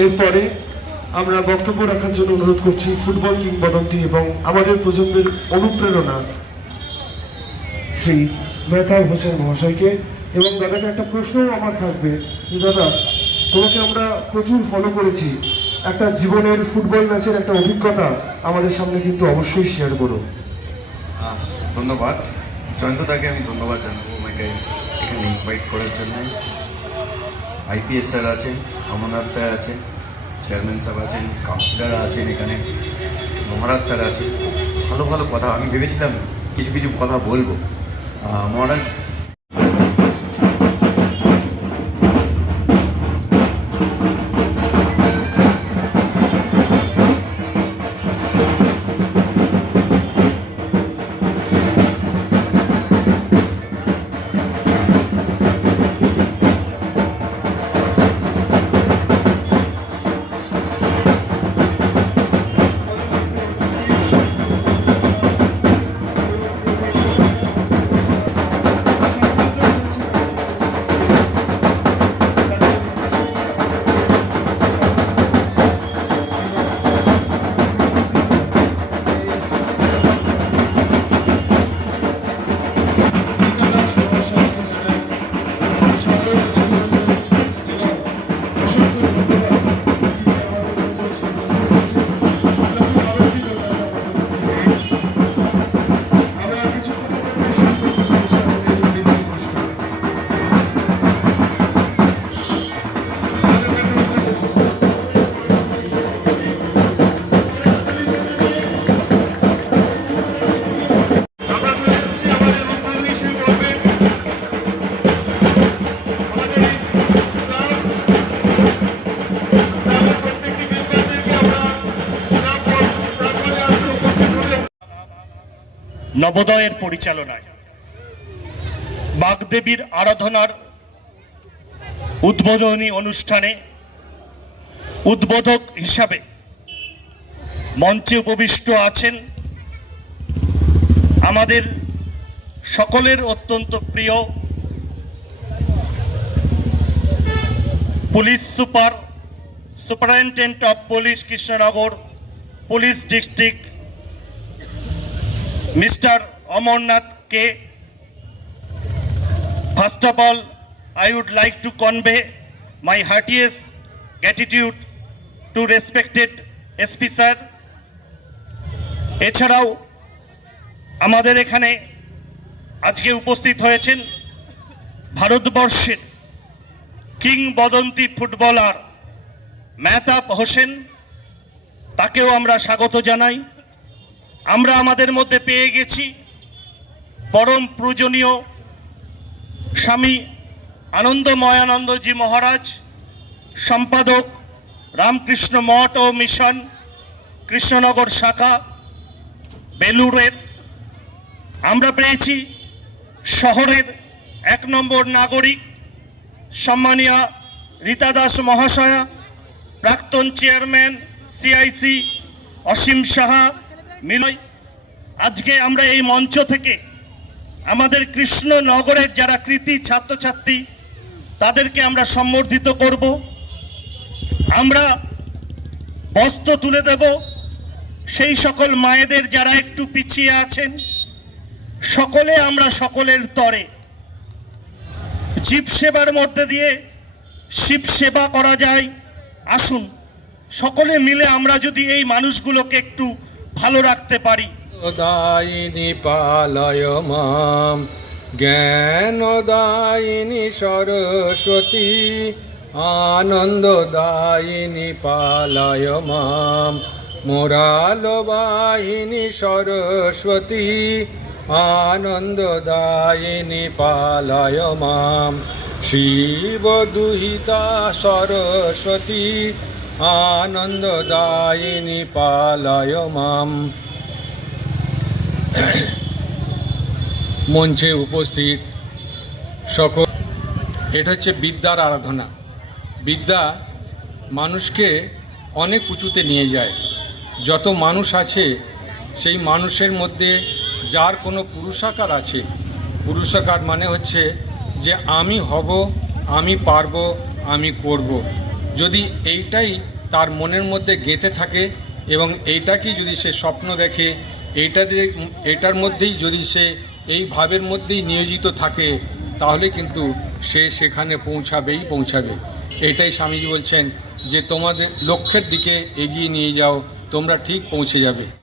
এরপরে আমরা বক্তব্য রাখার জন্য অনুরোধ করছি ফুটবল কিংবদন্তি এবং আমাদের প্রজন্মের অনুপ্রেরণা শ্রী মেহতাব হোসেন মহাশয়কে। এবং দাদাকে একটা প্রশ্নও আমার থাকবে যে দাদা, তোমাকে আমরা প্রচুর ফলো করেছি, একটা জীবনের ফুটবল ম্যাচের একটা অভিজ্ঞতা আমাদের সামনে কিন্তু অবশ্যই শেয়ার করো। ধন্যবাদ জয়ন্তদাকে, আমি ধন্যবাদ জানাবো আমাকে এখানে ইনভাইট করার জন্য। আইপিএস স্যার আছেন, অমরনাথ স্যার আছেন, চেয়ারম্যান সাহেব আছেন, কাউন্সিলার আছেন, এখানে মহারাজ স্যার আছেন। ভালো ভালো কথা, আমি ভেবেছিলাম কিছু কিছু কথা বলবো। মহারাজ নবোদয়ের পরিচালনায় বাগদেবীর আরাধনার উদ্বোধনী অনুষ্ঠানে উদ্বোধক হিসাবে মঞ্চে উপবিষ্ট আছেন আমাদের সকলের অত্যন্ত প্রিয় police superintendent of police Krishnanagar police district Mr. Amarnath K. First of all, I would like to convey my heartiest gratitude to respected SP sir. এছাড়াও আমাদের এখানে আজকে উপস্থিত হয়েছেন ভারতবর্ষের কিংবদন্তি ফুটবলার মেহতাব হোসেন, তাকেও আমরা স্বাগত জানাই। আমরা আমাদের মধ্যে পেয়ে গেছি পরম পূজনীয় স্বামী আনন্দময়ানন্দজি মহারাজ, সম্পাদক রামকৃষ্ণ মঠ ও মিশন কৃষ্ণনগর শাখা বেলুড়ের। আমরা পেয়েছি শহরের 1 নম্বর নাগরিক সম্মানীয় রীতা দাস মহাশয়া, প্রাক্তন চেয়ারম্যান সিআইসি অসীম সাহা মিলয়। আজকে আমরা এই মঞ্চ থেকে আমাদের কৃষ্ণনগরের যারা কৃতি ছাত্রছাত্রী তাদেরকে আমরা সম্বর্ধিত করব। আমরা বস্ত্র তুলে দেব সেই সকল মায়েদের যারা একটু পিছিয়ে আছেন। সকলে আমরা সকলের তরে জীব সেবার মধ্যে দিয়ে শিব সেবা করা যায়। আসুন সকলে মিলে আমরা যদি এই মানুষগুলোকে একটু ভালো রাখতে পারি। দায়িনী পালয় মাম জ্ঞানদায়িনী সরস্বতী, আনন্দদায়িনী পালয় মাম মোরালবাহিনী সরস্বতী, আনন্দদায়িনী পালয় মাম শিবদুহিতা সরস্বতী, আনন্দদায়িনী পালয় মাম। মঞ্চে উপস্থিত সকল, এটা হচ্ছে বিদ্যার আরাধনা। বিদ্যা মানুষকে অনেক উঁচুতে নিয়ে যায়। যত মানুষ আছে সেই মানুষের মধ্যে যার কোনো পুরুষাকার আছে, পুরুষাকার মানে হচ্ছে যে আমি হব, আমি পারবো, আমি করব। যদি এইটাই তার মনের মধ্যে গেঁথে থাকে এবং এইটাকেই যদি সে স্বপ্ন দেখে, এটার মধ্যেই যদি সে এই ভাবের মধ্যেই নিয়োজিত থাকে, তাহলে কিন্তু সে সেখানে পৌঁছাবে। এটাই স্বামীজি বলছেন যে তোমাদের লক্ষ্যের দিকে এগিয়ে নিয়ে যাও, তোমরা ঠিক পৌঁছে যাবে।